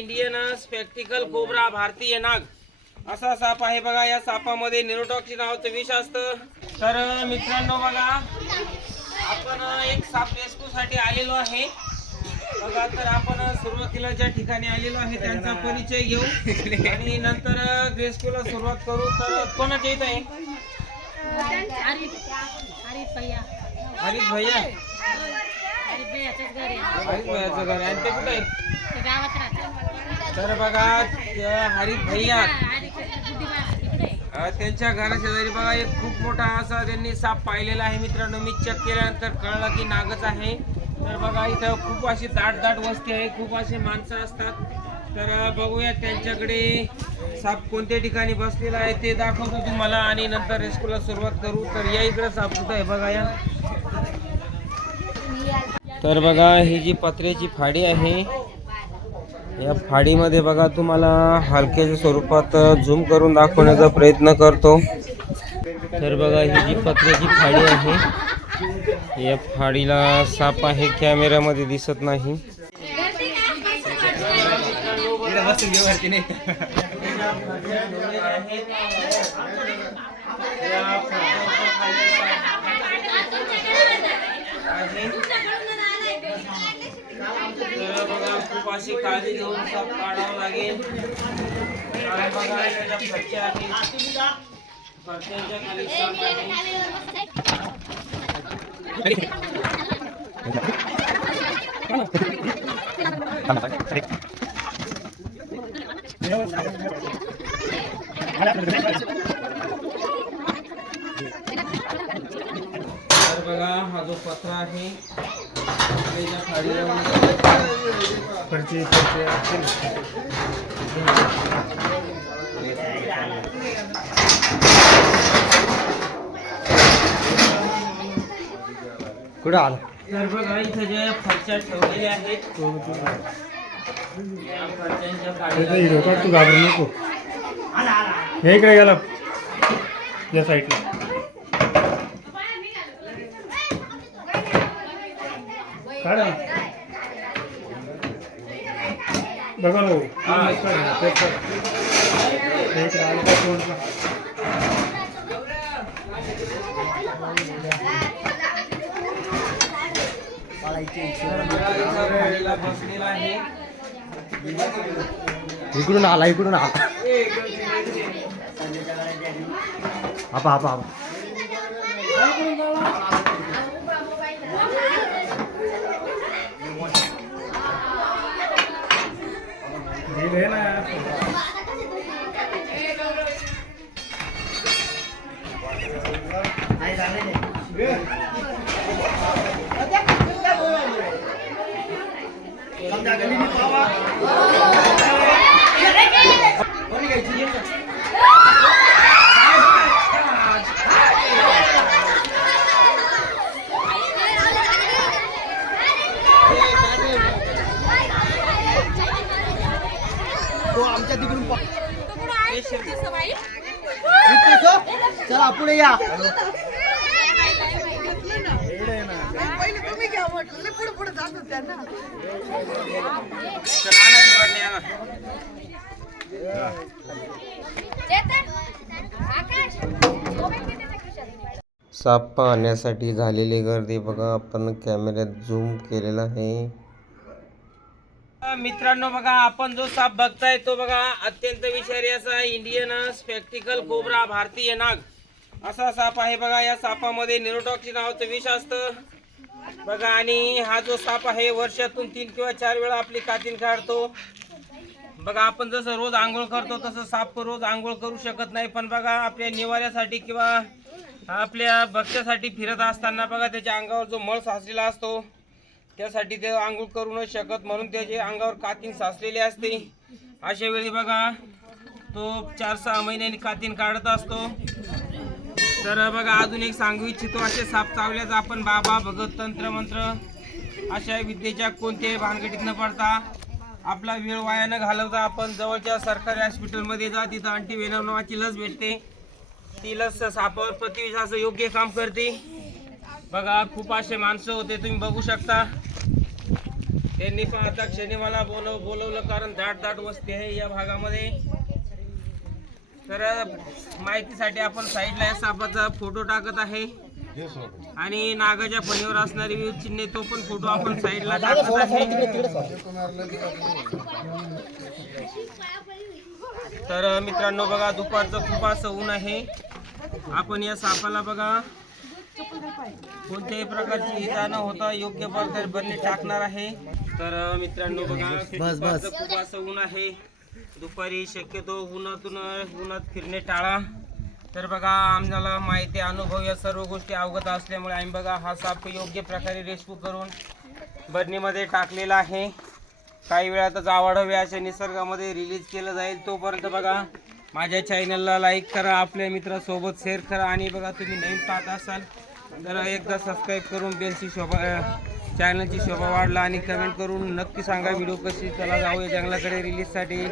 Indian spectacled cobra भारतीय नाग. असा साप आहे बघा या सापामध्ये निरोटॉक्सी नावाचं विष असतं. तर मित्रांनो बघा आपण एक साप रेस्क्यूसाठी आलेलो आहे. बघा तर आपण सुरुवातीला ज्या ठिकाणी आलेलो आहे त्यांचा परिचय घेऊ. आणि नंतर रेस्क्यूला सुरुवात करू. तर कोणाच्या येत आहे? हरीफ भैया. हरीश भैया घर आहे. हरीश भैयाचं घर आहे. आणि ते कुठे आहे? गावात तर बघा त्या भैया. त्यांच्या घराशेजारी बघा एक खूप मोठा असा त्यांनी साप पाहिलेला आहे मित्रांनो. मी चेक केल्यानंतर कळलं की नागच आहे. तर बघा इथं खूप अशी दाट दाट वस्ती आहे. खूप असे माणसं असतात. तर बघूया त्यांच्याकडे साप कोणत्या ठिकाणी बसलेला आहे ते दाखवतो तुम्हाला आणि नंतर रेस्क्यूला सुरुवात करू. तर या इकडे साप कुठं आहे बघा या. तर बघा ही जी पत्र्याची फाडी आहे या फाडीमध्ये बघा तुम्हाला हलक्याच्या स्वरूपात झूम करून दाखवण्याचा प्रयत्न करतो. तर बघा ही जी पत्र्याची फाडी आहे या फाडीला साप आहे कॅमेऱ्यामध्ये दिसत नाही. तर बघा खूप अशी काळजी घेऊन साप काढावं लागेल. आणि बघा त्याच्या फटक्या खाली साप आहे तर बघा हा जो पत्रा आहे त्याच्याखाली कुठं आला? तर बघा इथं ज्या फरच्या ठेवलेल्या आहेत या फरच्यांच्या खाली हिरो काढ तू घाबरू नको. हे इकडे गेला. या साईडला. काढ. ना. बघा हे. आहे इकडून आला इकडून आला. आपा आपा आपा हे चला पुढे या. साप पाहण्यासाठी झालेली गर्दी बघा आपण कॅमेऱ्यात झूम केलेला आहे. मित्रांनो बघा आपण जो साप बघताय तो बघा अत्यंत विषारी असा इंडियन स्पेक्टिकल कोबरा भारतीय नाग. असा साप आहे बघा या सापामध्ये निरोटॉक्सिन नावाचं विष असतं. बघा आणि हा जो साप आहे वर्षातून तीन किंवा चार वेळा आपली कातीन काढतो. बघा आपण जसं रोज आंघोळ करतो तसं साप रोज आंघोळ करू शकत नाही पण बघा आपल्या निवाऱ्यासाठी किंवा आपल्या भक्ष्यासाठी फिरत असताना बघा त्याच्या अंगावर जो मळ साचलेला असतो. त्यासाठी ते आंघोळ करू न शकत म्हणून त्याचे अंगावर कातीन साचलेली असते. अशा वेळी बघा तो चार सहा महिन्यांनी कातीन काढत असतो. तर बघा अजून एक सांगू इच्छितो असे साप चावल्याचा आपण बाबा भगत तंत्र मंत्र अशा विद्येच्या कोणत्याही भानगडीत न पडता आपला वेळ वाया न घालवता आपण जवळच्या सरकारी हॉस्पिटलमध्ये जा तिथं अँटीवेनम नावाची लस भेटते. ती लस सापावर प्रतिविषाचं योग्य काम करते. बघा खूप असे माणसं होते तुम्ही बघू शकता. त्यांनी पाहता क्षणी मला बोलव बोलवलं कारण दाट दाट वस्ती आहे या भागामध्ये. तर माहितीसाठी आपण साईडला या सापाचा फोटो टाकत आहे. आणि नागाच्या फणीवर असणारी विविध चिन्हे तो पण फोटो आपण साईडला टाकत आहे. तर मित्रांनो बघा दुपारचं खूप असं ऊन आहे. आपण या सापाला बघा. कोणत्याही प्रकारची इजा न होता योग्य बरणी टाकणार आहे. तर मित्रांनो बघा दुपारचं खूप असं ऊन आहे. दुपारी शक्यतो उन्हातून उन्हात फिरणे टाळा. तर बघा आम्हाला माहिती अनुभव या सर्व गोष्टी अवगत असल्यामुळे आम्ही बघा हा साप योग्य प्रकारे रेस्क्यू करून बरणीमध्ये टाकलेला आहे. काही वेळातच आवडावे अशा निसर्गामध्ये रिलीज केलं जाईल तोपर्यंत बघा माझ्या चॅनलला लाईक करा आपल्या मित्रासोबत शेअर करा आणि बघा तुम्ही नवीन पाहत असाल तर एकदा सबस्क्राईब करून बेलची शोभा चॅनलची शोभा वाढला आणि कमेंट करून नक्की सांगा व्हिडिओ कशी? चला जाऊया जंगलाकडे रिलीजसाठी